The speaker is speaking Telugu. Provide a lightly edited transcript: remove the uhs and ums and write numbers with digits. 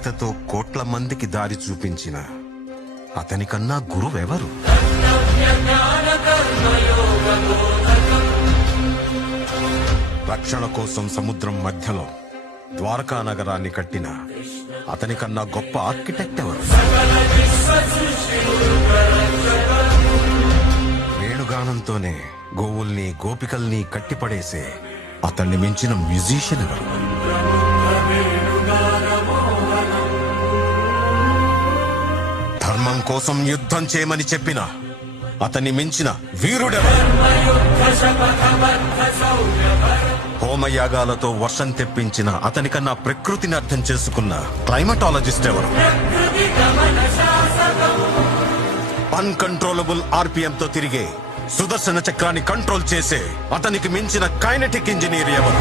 గీతతో కోట్ల మందికి దారి చూపించిన అతనికన్నా గురువెవరు? రక్షణ కోసం సముద్రం మధ్యలో ద్వారకా నగరాన్ని కట్టిన అతనికన్నా గొప్ప ఆర్కిటెక్ట్ ఎవరు? వేణుగానంతోనే గోవుల్ని గోపికల్ని కట్టిపడేసే అతన్ని మించిన మ్యూజిషియన్ ఎవరు? ధర్మం కోసం యుద్ధం చేయమని చెప్పిన అతన్ని మించిన వీరుడెవరు? హోమయాగాలతో వర్షం తెప్పించిన అతనికన్నా ప్రకృతిని అర్థం చేసుకున్న క్లైమటాలజిస్ట్ ఎవరు? అన్కంట్రోలబుల్ ఆర్పిఎం తో తిరిగే సుదర్శన చక్రాన్ని కంట్రోల్ చేసే అతనికి మించిన కైనెటిక్ ఇంజనీర్ ఎవరు?